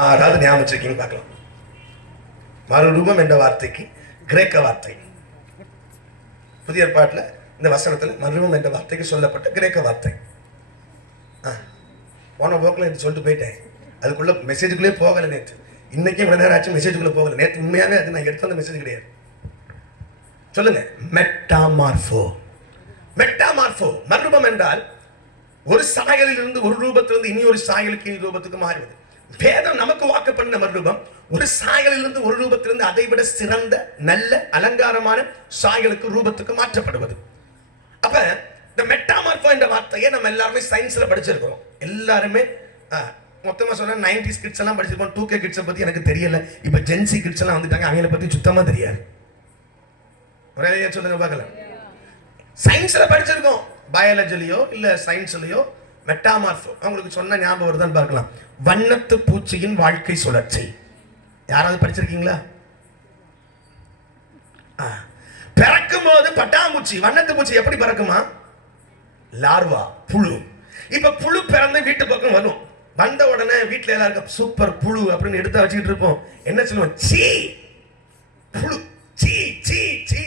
ஆறாவது ஞாபகம் வச்சிருக்கீங்க பார்க்கலாம். மறுரூபம் என்ற வார்த்தைக்கு கிரேக்க வார்த்தை. புதிய ஏற்பாட்டில் இந்த வசனத்தில் மறுரூபம் என்ற வார்த்தைக்கு சொல்லப்பட்ட கிரேக்க வார்த்தை. போன போக்கில் என்று சொல்லிட்டு போயிட்டேன். அதுக்குள்ள மெசேஜுக்குள்ளே போகலை. நேற்று இன்னைக்கு இவ்வளோ நேரம் ஆச்சு மெசேஜுக்குள்ளே போகலை. நேற்று உண்மையாகவே அது நான் எடுத்து வந்த மெசேஜ் கிடையாது. சொல்லுங்க, மெட்டாமார்போ. மெட்டாமார்போ மறுரூபம் என்றால் ஒரு சாயலில் இருந்து ஒரு ரூபத்திலிருந்து இனி ஒரு சாயலுக்கு இனி ரூபத்துக்கு மாறுவது. வேதம் நமக்கு வாக்கு பண்ண மறுரூபம் ஒரு சாயலில் இருந்து ஒரு ரூபத்திலிருந்து அதை விட சிறந்த நல்ல அலங்காரமான சாயலுக்கு ரூபத்துக்கு மாற்றப்படுவது. அப்ப இந்த மெட்டாமார்போ என்ற வார்த்தையை நம்ம எல்லாருமே சயின்ஸ்ல படிச்சிருக்கிறோம். எல்லாருமே மொத்தமா சொன்னா 90s கிட்ஸ் எல்லாம் படிச்சிருக்கோம். 2K கிட்ஸை பத்தி எனக்கு தெரியல. இப்ப ஜென்சி கிட்ஸ் எல்லாம் வந்துட்டாங்க, அவங்கள பத்தி சுத்தமா தெரியாது. ஒரே சொல்லுங்க பார்க்கலாம். சயின்ஸ்ல படிச்சிருக்கோம், பயாலஜிலயோ இல்ல சயின்ஸ்லயோ. மெட்டாமார்போ அவங்களுக்கு சொன்ன ஞாபகம் வருதான்னு பார்க்கலாம். வண்ணத்து பூச்சியின் வாழ்க்கை சுழற்சி. யாராவது படிச்சிருக்கீங்களா? பிறக்கும் போது பட்டாம்பூச்சி, வண்ணத்து பூச்சி எப்படி பிறக்குமா? லார்வா, புழு. இப்ப புழு பிறந்து வீட்டு பக்கம் வரும். வந்த உடனே வீட்டுல எல்லாருக்கும் சூப்பர் புழு அப்படின்னு எடுத்து வச்சுக்கிட்டு இருப்போம். என்ன சொல்லுவோம்? சீ புழு, சீ சீ சீ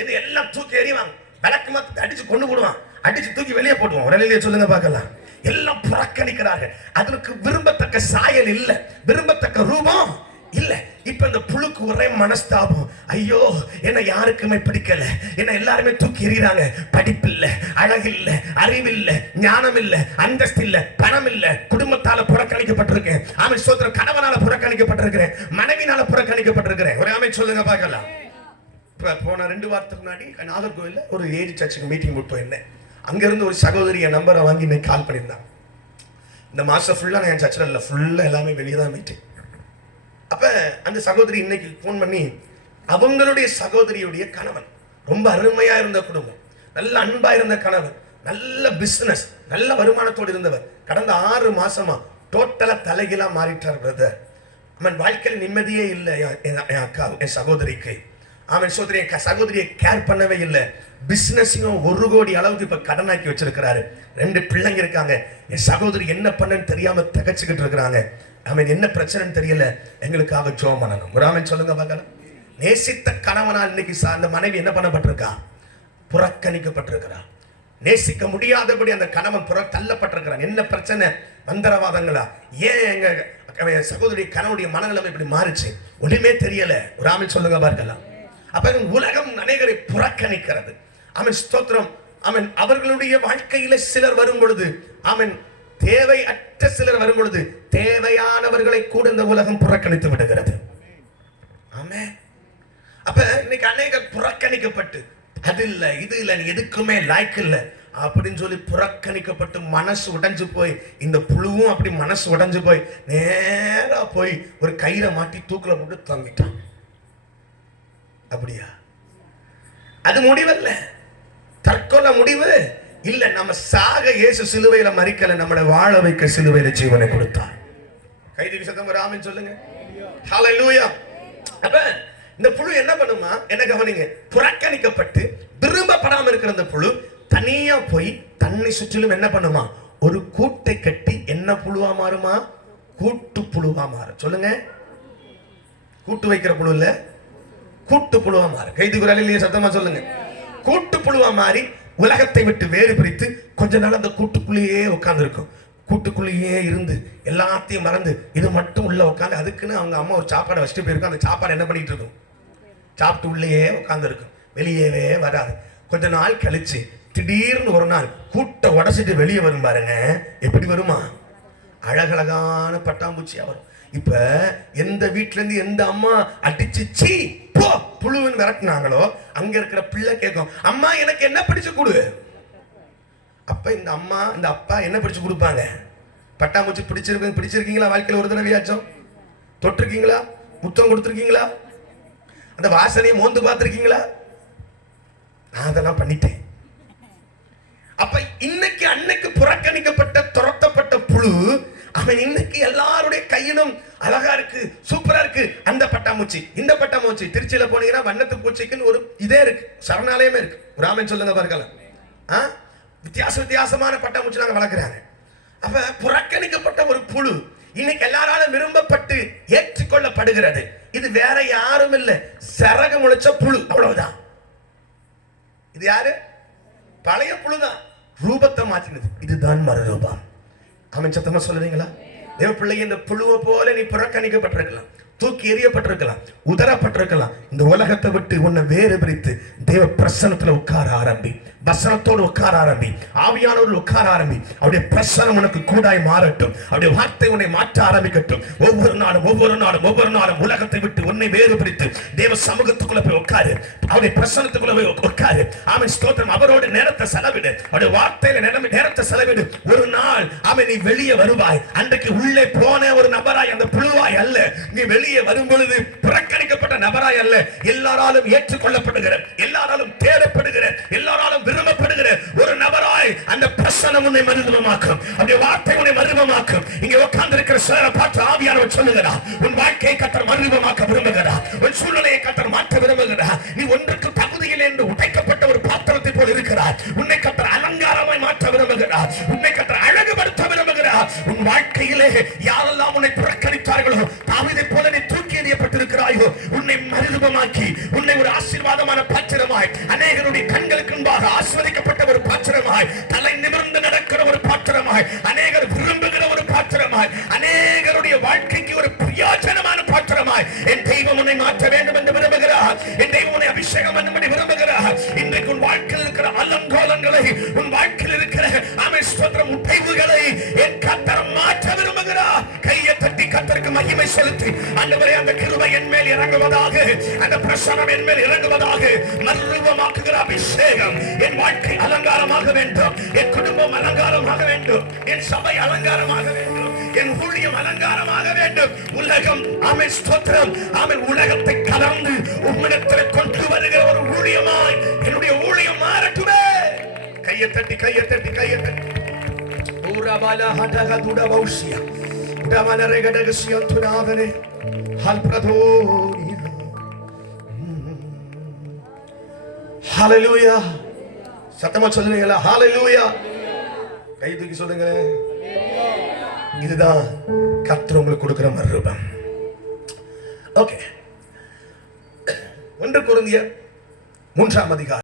என்று எல்லாம் தூக்கி எறிவாங்க. விளக்கு மாத்தி அடிச்சு கொண்டு போடுவான், அடிச்சு தூக்கி வெளியே போடுவோம். ஒரு சொல்லுங்க பார்க்கலாம். எல்லாம் புறக்கணிக்கிறார்கள். அதற்கு விரும்பத்தக்க சாயல் இல்ல, விரும்பத்தக்க ரூபம் இல்ல. இப்ப இந்த புழுக்கு ஒரே மனஸ்தாபம். ஐயோ, என்ன யாருக்குமே பிடிக்கல, என்ன எல்லாருமே தூக்கி எறிகிறாங்க. படிப்பு இல்ல, அழகு இல்ல, அறிவு இல்ல, ஞானம் இல்ல, அந்தஸ்து இல்ல, பணம் இல்ல, குடும்பத்தால புறக்கணிக்கப்பட்டிருக்கேன். ஆமை சோதரன் கணவனால புறக்கணிக்கப்பட்டிருக்கிறேன், மனைவினால புறக்கணிக்கப்பட்டிருக்கிறேன். ஒரு ஆமை சொல்லுங்க பார்க்கலாம். போன 2 வாரத்துக்கு முன்னாடி நாகர்கோவில்ல ஒரு ஏஜ் சர்ச்சுக்கு மீட்டிங் போட்டு போயிருந்தேன். அங்கிருந்து ஒரு சகோதரிய நம்பரை வாங்கி இன்னைக்கு கால் பண்ணியிருந்தாங்க. இந்த மாசம் ஃபுல்லா நான் என் சர்ச்சில் இல்லை, ஃபுல்லா எல்லாமே வெளியே தான் மீட்டிங். அப்ப அந்த சகோதரி இன்னைக்கு போன் பண்ணி, அவங்களுடைய சகோதரியுடைய கணவன் ரொம்ப அருமையா இருந்த குடும்பம், நல்ல அன்பா இருந்த கணவன், நல்ல பிசினஸ், நல்ல வருமானத்தோடு இருந்தவர். கடந்த 6 மாசமா டோட்டலா தலைகீழா மாறிட்டார் பிரதர். அவன் வாழ்க்கையில் நிம்மதியே இல்லை. என் அக்கா, என் சகோதரிக்கு அவன் சகோதரியை கேர் பண்ணவே இல்லை. பிசினஸையும் 1 கோடி அளவுக்கு இப்ப கடனாக்கி வச்சிருக்கிறாரு. 2 பிள்ளைங்க இருக்காங்க. என் சகோதரி என்ன பண்ணன்னு தெரியாம தகச்சுக்கிட்டு இருக்கிறாங்க. அவன் என்ன பிரச்சனைன்னு தெரியல, எங்களுக்காக ஜெபம் பண்ணணும். ஒரு ஆமென் சொல்லுங்க பார்க்கலாம். நேசித்த கணவனால் இன்னைக்கு அந்த மனைவி என்ன பண்ணப்பட்டிருக்கா? புறக்கணிக்கப்பட்டிருக்கிறா. நேசிக்க முடியாதபடி அந்த கணவன் தள்ளப்பட்டிருக்கிறான். என்ன பிரச்சனை? மந்திரவாதங்களா? ஏன் எங்க சகோதரி கணவனுடைய மனநிலைமை இப்படி மாறிச்சு? ஒண்ணுமே தெரியல. ஒரு ஆமென் சொல்லுங்க பார்க்கலாம். அப்ப உலகம் அநேகரை புறக்கணிக்கிறது. அவன் ஸ்தோத்திரம். அவன் அவர்களுடைய வாழ்க்கையில சிலர் வரும் பொழுது, அவன் தேவையற்ற சிலர் வரும் பொழுது தேவையானவர்களை கூட இந்த உலகம் புறக்கணித்து விடுகிறது. ஆமென். அப்ப இன்னைக்கு அநேகர் புறக்கணிக்கப்பட்டு, அது இல்ல இது இல்ல, நீ எதுக்குமே லாய்க்கு இல்ல அப்படின்னு சொல்லி புறக்கணிக்கப்பட்டு மனசு உடைஞ்சு போய், இந்த புழுவும் அப்படி மனசு உடைஞ்சு போய் நேரா போய் ஒரு கயிறை மாட்டி தூக்குல போட்டு தங்கிட்டான். அப்படியா? அது முடிவல்ல, தற்கொலை முடிவு இல்ல. நம்ம சாக இயேசு சிலுவையில மரிக்கல, நம்மளை வாழ வைக்க சிலுவையில ஜீவனை கொடுத்தார். கைதி விசதம் ஒரு ஆமென் சொல்லுங்க. ஹல்லேலூயா. அப்ப இந்த புழு என்ன பண்ணுமா? என்ன கவனிங்க. புறக்கணிக்கப்பட்டு விரும்பப்படாம இருக்கிற இந்த புழு தனியா போய் தன்னை சுற்றிலும் என்ன பண்ணுமா? ஒரு கூட்டை கட்டி என்ன புழுவா மாறுமா? கூட்டு புழுவா மாறும். சொல்லுங்க. கூட்டு வைக்கிற புழு இல்ல, கூட்டு புழுவா மாறு. கைது குரலிலேயே சத்தமா சொல்லுங்க. கூட்டு புழுவா மாறி உலகத்தை விட்டு வேறு பிரித்து கொஞ்ச நாள் அந்த கூட்டுக்குள்ளேயே உட்கார்ந்து இருக்கும். கூட்டுக்குள்ளேயே இருந்து எல்லாத்தையும் மறந்து இது மட்டும் உள்ள உட்காந்து, அதுக்குன்னு அவங்க அம்மா ஒரு சாப்பாடை வச்சுட்டு போயிருக்கும். அந்த சாப்பாடு என்ன பண்ணிட்டு இருக்கும்? சாப்பிட்டு உள்ளேயே உட்கார்ந்து இருக்கும், வெளியவே வராது. கொஞ்ச நாள் கழிச்சு திடீர்னு ஒரு நாள் கூட்டை உடச்சிட்டு வெளியே வரும் பாருங்க. எப்படி வருமா? அழகழகான பட்டாம்பூச்சியா வரும். இப்ப எந்த வீட்டுல இருந்து எந்த அம்மா அடிச்சு சீ போ புழுன்னு விரட்டினாங்களோ, அங்க இருக்கிற பிள்ளை கேட்கும், அம்மா எனக்கு என்ன பிடிச்சு கொடு. அப்ப இந்த அம்மா இந்த அப்பா என்ன பிடிச்சு கொடுப்பாங்க? பட்டாம்பூச்சி பிடிச்சிருக்கீங்களா? வாழ்க்கையில் ஒரு தடவையாச்சும் தொட்டிருக்கீங்களா? முத்தம் கொடுத்துருக்கீங்களா? அந்த வாசனையை மோந்து பார்த்திருக்கீங்களா? நான் அதெல்லாம் பண்ணிட்டேன். அப்ப இன்னைக்கு அன்னைக்கு புறக்கணிக்கப்பட்ட துரத்தப்பட்ட புழு, அவன் இன்னைக்கு எல்லாருடைய கையிலும் அழகா இருக்கு, சூப்பரா இருக்கு. அந்த பட்டாம்பூச்சி, இந்த பட்டாம்பூச்சி. திருச்சியில போனீங்கன்னா வண்ணத்து பூச்சிக்குன்னு ஒரு இதே இருக்கு, சரணாலயமே இருக்கு. ஒரு ஆமென் சொல்லுங்க பார்க்கலாம். வித்தியாசமான பட்டாம்பூச்சி நாங்க வளர்க்குறாங்க. அப்ப புறக்கணிக்கப்பட்ட ஒரு புழு இன்னைக்கு எல்லாராலும் விரும்பப்பட்டு படுகிறது. இது வேற யாரும் இல்லை, சிறகு முளைச்ச புழு, அவ்வளவுதான். இது யாரு? பழைய புழுதான், ரூபத்தை மாற்றினது. இதுதான் மறுரூபம். ஆமென். சத்தமா சொல்லுவீங்களா? தேவ பிள்ளை, இந்த புழுவை போல நீ புறக்கணிக்கப்பட்டிருக்கலாம், தூக்கி எறியப்பட்டிருக்கலாம், உதரப்பட்டிருக்கலாம். இந்த உலகத்தை விட்டு உன்னை வேறு பிரித்து தேவ பிரசன்னத்துல உட்கார ஆரம்பி, வசனத்தோடு உட்கார ஆரம்பி, ஆவியானவர்கள் உட்கார ஆரம்பி. அவருடைய பிரசனம் உனக்கு கூடாய் மாறட்டும், அவருடைய வார்த்தை உன்னை மாற்ற ஆரம்பிக்கட்டும். ஒவ்வொரு நாளும் உலகத்தை விட்டு உன்னை வேறு பிரித்து தேவ சமூகத்துக்குள்ள போய் உட்காரு, அவருடைய பிரசனத்துக்குள்ள போய் உட்காரு. ஆமென், ஸ்தோத்திரம். அவரோட நேரத்தை செலவிடு, அவருடைய வார்த்தையில நேரத்தை செலவிடு. ஒரு நாள் ஆமென், நீ வெளியே வருவாய். அன்றைக்கு உள்ளே போன ஒரு நபராய், அந்த புழுவாய் அல்ல, நீ வெளியே வரும் பொழுது புறக்கணிக்கப்பட்ட நபராய் அல்ல, எல்லாராலும் ஏற்றுக்கொள்ளப்படுகிற, எல்லாராலும் தேடப்படுகிற, எல்லாராலும் விரும்பப்படுகிற ஒரு நபராய் அந்த பிரசன்னம் உன்னை மறுரூபமாக்கும், அப்படியே வார்த்தை உன்னை மறுரூபமாக்கும். இங்கே உட்கார்ந்து இருக்கிற சிலரை பார்த்து ஆவியானவர் சொல்லுகிறார், உன் வாழ்க்கையை கர்த்தர் மறுரூபமாக்க விரும்புகிறார், உன் சூழ்நிலையை கர்த்தர் மாற்ற விரும்புகிறார். நீ ஒன்றுக்கு தகுதியில் என்று உடைக்கப்பட்ட ஒரு பாத்திரத்தை போல் இருக்கிறார். உன்னை கர்த்தர் அலங்காரமாய் மாற்ற விரும்புகிறார், உன்னை கர்த்தர் அழகுபடுத்த விரும்புகிறார். உன் வாழ்க்கையிலே யாரெல்லாம் உன்னை புறக்கணித்தார்களோ, தாவீதை போல நீ தூக்கி எறியப்பட்டிருக்கிறாயோ, உன்னை மறுரூபமாக்கி உன்னை ஒரு ஆசீர்வாதமான பாத்திரமாய், அநேகருடைய கண்களுக்கு முன்பாக ஆஸ்வதிக்கப்பட்ட ஒரு பாத்திரமாய், தலை நிமிர்ந்து நடக்கிற ஒரு பாத்திரமாய், அநேகர் விரும்புகிற ஒரு பாத்திரமாய், அநேகருடைய வாழ்க்கைக்கு ஒரு பிரயோஜனமான பாத்திரமாய் என் தெய்வம் உன்னை மாற்ற வேண்டும் என்று விரும்புகிறார். என் தெய்வம் உன்னை அபிஷேகம் பண்ணும்படி விரும்புகிறார். இன்றைக்கு உன் வாழ்க்கையில் இருக்கிற அலங்கோலங்களை, உன் வாழ்க்கையில் இருக்கிற ஸ்தோத்திரம் உடைவுகளை என் கர்த்தர் மாற்ற விரும்புகிறார். கையை தட்டி கர்த்தருக்கு மகிமை செலுத்தி, ஆண்டவரே, அந்த கிருபை என் மேல் இறங்குவதாக, அந்த பிரசன்னம் என் மேல் இறங்குவதாக, மறுரூபமாக்குகிற அபிஷேகம் என் வாழ்க்கை அலங்காரமாக வேண்டும், என் குடும்பம் அலங்காரமாக வேண்டும், என் சபை அலங்காரமாக வேண்டும், என் ஊழியம் அலங்காரமாக வேண்டும். உலகம் ஆமென், ஸ்தோத்திரம், ஆமென், உலகத்தை கலந்து உம்மிடத்தில் கொண்டு வருகிற ஒரு ஊழியமாய் என்னுடைய ஊழியம் மாறட்டுமே. கையை தட்டி, கையை தட்டி, கையை தட்டி. ஊரபாலா ஹடக துடவௌசியா உடமனரே கடகசியா துனாவனே ஹல்ப்ரதோனி. ஹalleluya. சத்தமா சொல்லுவீங்களா? ஹalleluya. கை தூக்கி சொல்லுங்க. இதுதான் கர்த்தர் உங்களுக்கு கொடுக்கிற மறுரூபம். ஓகே, 1 கொரிந்தியர் 3 அதிகாரம்